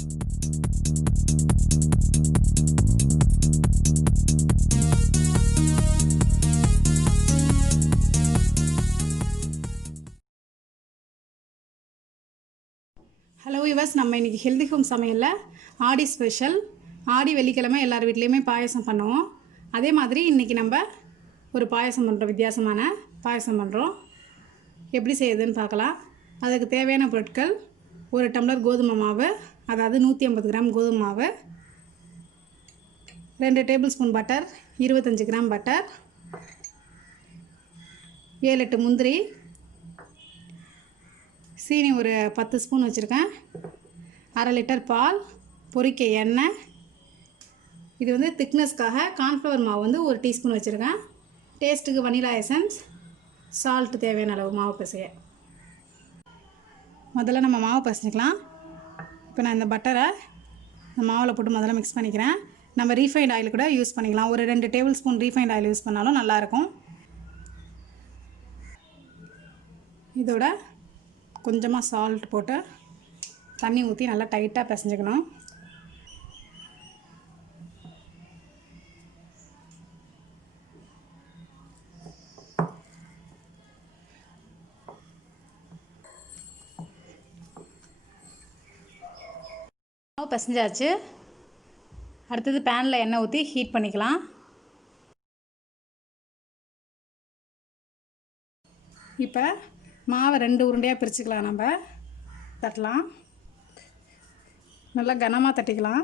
Hello viewers, நம்ம இன்றைக்கி healthy home சமையலில் ஆடி ஸ்பெஷல். ஆடி வெள்ளிக்கிழமை எல்லார் வீட்லேயுமே பாயசம் பண்ணுவோம். அதே மாதிரி இன்றைக்கி நம்ம ஒரு பாயசம் பண்ணுறோம், வித்தியாசமான பாயசம் பண்ணுறோம். எப்படி செய்யுதுன்னு பார்க்கலாம். அதுக்கு தேவையான பொருட்கள்: ஒரு டம்ளர் கோதுமை மாவு, அதாவது 150 கிராம் கோதுமை மாவு, 2 table spoon butter, 25 gram butter, 7-8 முந்திரி, சீனி ஒரு 10 ஸ்பூன் வச்சுருக்கேன், 1/2 லிட்டர் பால், பொரிக்க எண்ணெய். இது வந்து திக்னஸ்க்காக கார்ன்ஃப்ளவர் மாவு வந்து 1 டீஸ்பூன் வச்சுருக்கேன். டேஸ்ட்டுக்கு வனிலா எசன்ஸ், சால்ட் தேவையான அளவு மாவு பிசைய. முதல்ல நம்ம மாவு பிசைஞ்சிக்கலாம். இப்போ நான் இந்த பட்டரை இந்த மாவில் போட்டு முதல்ல மிக்ஸ் பண்ணிக்கிறேன். நம்ம ரீஃபைண்ட் ஆயில் கூட யூஸ் பண்ணிக்கலாம். ஒரு 2 tablespoon refined oil use பண்ணாலும் நல்லாயிருக்கும். இதோட கொஞ்சமாக சால்ட் போட்டு தண்ணி ஊற்றி நல்லா டைட்டாக பிசைஞ்சிக்கணும். மாவு பிசைஞ்சாச்சு. அடுத்தது பேனில் எண்ணெய் ஊற்றி ஹீட் பண்ணிக்கலாம். இப்போ மாவை 2 உருண்டையாக பிரிச்சுக்கலாம். நம்ம தட்டலாம், நல்லா கனமாக தட்டிக்கலாம்.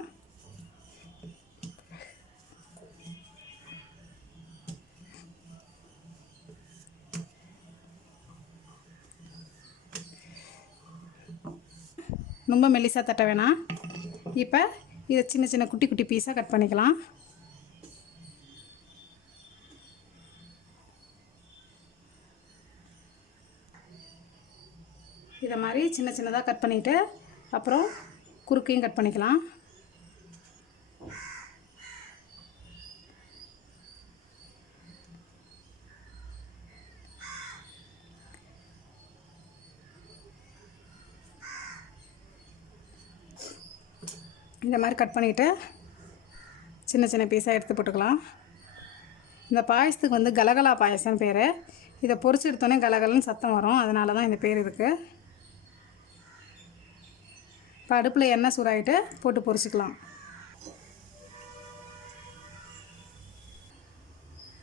ரொம்ப மெல்லிசாக தட்ட வேணாம். இப்போ இதை சின்ன சின்ன குட்டி குட்டி பீஸாக கட் பண்ணிக்கலாம். இதை மாதிரி சின்ன சின்னதாக கட் பண்ணிவிட்டு அப்புறம் குறுக்கையும் கட் பண்ணிக்கலாம். இந்த மாதிரி கட் பண்ணிவிட்டு சின்ன சின்ன பீஸாக எடுத்து போட்டுக்கலாம். இந்த பாயசத்துக்கு வந்து கலகலா பாயசம் பேர். இதை பொரிச்சு எடுத்தோன்னே கலகலன்னு சத்தம் வரும், அதனால தான் இந்த பேர் இருக்குது. இப்போ அடுப்பில் எண்ணெய் சூடாகிட்டு போட்டு பொரிச்சிக்கலாம்.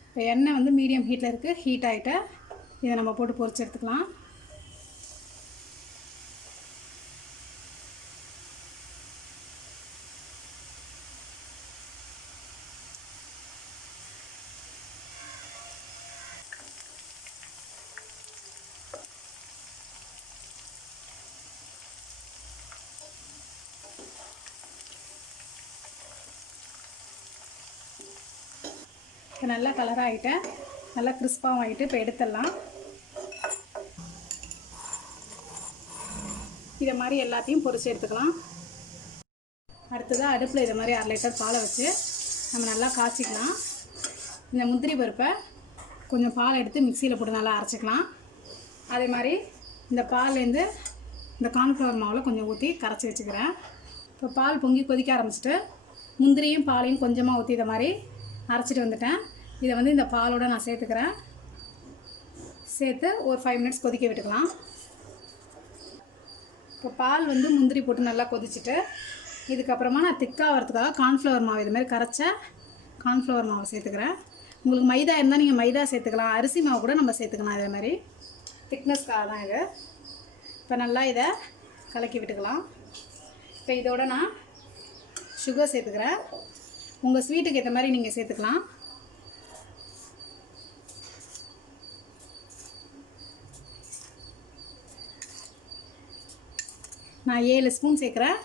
இப்போ எண்ணெய் வந்து மீடியம் ஹீட்டில் இருக்குது. ஹீட் ஆகிட்டு இதை நம்ம போட்டு பொரிச்சு எடுத்துக்கலாம். இப்போ நல்லா கலராக ஆகிட்டு நல்லா கிறிஸ்பாகவும் ஆகிட்டு இப்போ எடுத்துடலாம். இதை மாதிரி எல்லாத்தையும் பொரிச்சு எடுத்துக்கலாம். அடுத்ததாக அடுப்பில் இதை மாதிரி 1/2 லிட்டர் பாலை வச்சு நம்ம நல்லா காய்ச்சிக்கலாம். இந்த முந்திரி பருப்பை கொஞ்சம் பால் எடுத்து மிக்சியில் போட்டு நல்லா அரைச்சிக்கலாம். அதே மாதிரி இந்த பால்லேருந்து இந்த கார்ன்ஃப்ளவர் மாவில் கொஞ்சம் ஊற்றி கரைச்சி வச்சுக்கிறேன். இப்போ பால் பொங்கி கொதிக்க ஆரம்பிச்சிட்டு முந்திரியும் பாலையும் கொஞ்சமாக ஊற்றி இதை மாதிரி அரைச்சிட்டு வந்துட்டேன். இதை வந்து இந்த பாலோடு நான் சேர்த்துக்கிறேன். சேர்த்து ஒரு 5 மினிட்ஸ் கொதிக்க விட்டுக்கலாம். இப்போ பால் வந்து முந்திரி போட்டு நல்லா கொதிச்சுட்டு இதுக்கப்புறமா நான் திக்காகிறதுக்காக கார்ன்ஃப்ளவர் மாவு இதுமாதிரி கரைச்ச கார்ன்ஃப்ளவர் மாவு சேர்த்துக்கிறேன். உங்களுக்கு மைதா இருந்தால் நீங்கள் மைதா சேர்த்துக்கலாம், அரிசி மாவு கூட நம்ம சேர்த்துக்கலாம். இதே மாதிரி திக்னஸ்க்காக தான் இது. இப்போ நல்லா இதை கலக்கி விட்டுக்கலாம். இப்போ இதோட நான் சுகர் சேர்த்துக்கிறேன். உங்கள் ஸ்வீட்டுக்கு ஏற்ற மாதிரி நீங்கள் சேர்த்துக்கலாம். நான் 7 ஸ்பூன் சேர்க்குறேன்.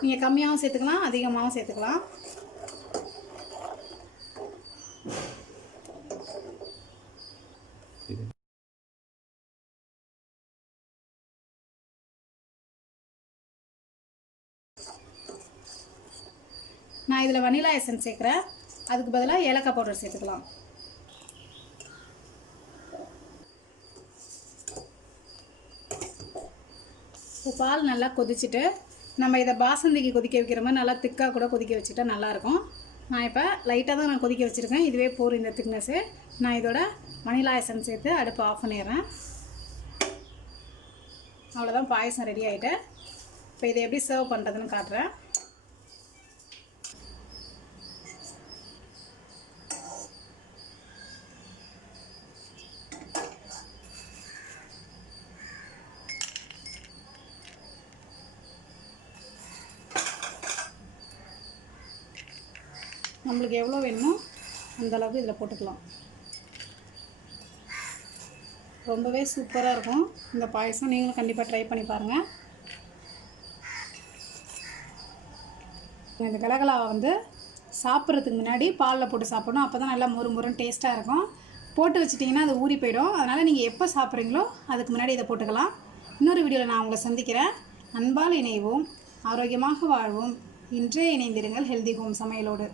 நீங்கள் கம்மியாகவும் சேர்த்துக்கலாம், அதிகமாகவும் சேர்த்துக்கலாம். நான் இதில் வனிலா எசன்ஸ் சேர்க்குறேன். அதுக்கு பதிலாக ஏலக்காய் பவுடர் சேர்த்துக்கலாம். இப்போ பால் நல்லா கொதிச்சுட்டு நம்ம இதை பாசந்திக்கு கொதிக்க வைக்கிற மாதிரி நல்லா திக்காக கூட கொதிக்க வச்சுட்டா நல்லாயிருக்கும். நான் இப்போ லைட்டாக தான் நான் கொதிக்க வச்சுருக்கேன். இதுவே போதும் இந்த திக்னஸ்ஸு. நான் இதோட வனிலா எசன்ஸ் சேர்த்து அடுப்பு ஆஃப் பண்ணிடுறேன். அவ்வளோதான், பாயசம் ரெடி ஆகிட்டு. இப்போ இதை எப்படி சர்வ் பண்ணுறதுன்னு காட்டுறேன். நம்மளுக்கு எவ்வளோ வேணுமோ அந்தளவுக்கு இதில் போட்டுக்கலாம். ரொம்பவே சூப்பராக இருக்கும் இந்த பாயசம். நீங்களும் கண்டிப்பாக ட்ரை பண்ணி பாருங்கள். இந்த கலகலாவை வந்து சாப்பிட்றதுக்கு முன்னாடி பாலில் போட்டு சாப்பிடணும். அப்போ தான் நல்லா முறுமுறுன்னு டேஸ்ட்டாக இருக்கும். போட்டு வச்சிட்டிங்கன்னா அது ஊறி போயிடும். அதனால் நீங்கள் எப்போ சாப்பிட்றீங்களோ அதுக்கு முன்னாடி இதை போட்டுக்கலாம். இன்னொரு வீடியோவில் நான் உங்களை சந்திக்கிறேன். அன்பால் இணைவோம், ஆரோக்கியமாக வாழ்வோம். இன்றே இணைந்திருங்கள் ஹெல்தி ஹோம் சமையலோடு.